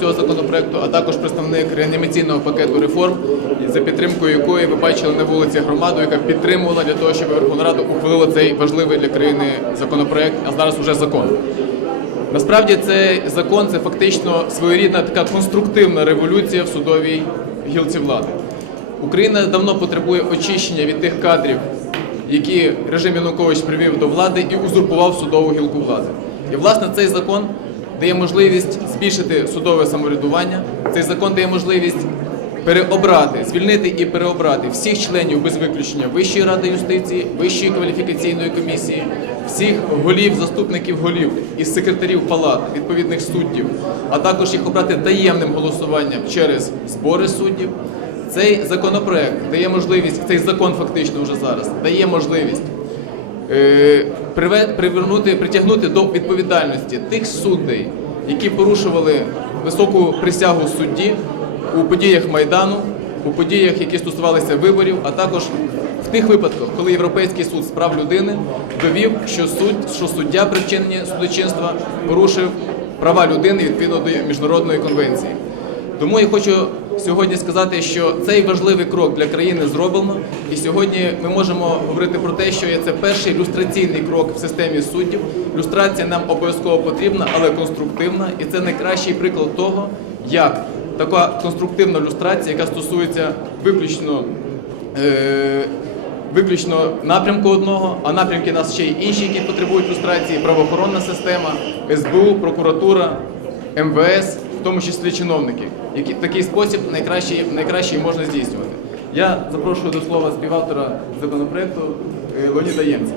цього законопроекту, а також представник реанімаційного пакету реформ, за підтримкою якої ви бачили на вулиці громаду, яка підтримувала для того, щоб Верховна Рада ухвалила цей важливий для країни законопроект, а зараз уже закон. Насправді цей закон це фактично своєрідна така конструктивна революція в судовій гілці влади. Україна давно потребує очищення від тих кадрів, які режим Янукович привів до влади і узурпував судову гілку влади. І власне цей закон дає можливість збільшити судове самоврядування. Цей закон дає можливість переобрати, звільнити і переобрати всіх членів без виключення Вищої ради юстиції, Вищої кваліфікаційної комісії, всіх голів, заступників голів і секретарів палат відповідних суддів, а також їх обрати таємним голосуванням через збори суддів. Цей законопроект дає можливість, цей закон фактично вже зараз дає можливість привернути, притягнути до відповідальності тих суддей, які порушували високу присягу судді у подіях Майдану, у подіях, які стосувалися виборів, а також в тих випадках, коли Європейський суд з прав людини довів, що суд, що суддя при вчиненні судочинства порушив права людини відповідно до міжнародної конвенції. Тому я хочу сьогодні сказати, що цей важливий крок для країни зроблено, і сьогодні ми можемо говорити про те, що це перший люстраційний крок в системі суддів. Люстрація нам обов'язково потрібна, але конструктивна, і це найкращий приклад того, як така конструктивна люстрація, яка стосується виключно. Е- Виключно напрямку одного, а напрямки нас ще й інші, які потребують люстрації: правоохоронна система, СБУ, прокуратура, МВС, в тому числі чиновники. Які такий спосіб найкращий, найкращий можна здійснювати. Я запрошую до слова співавтора законопроекту е, Леоніда Ємця.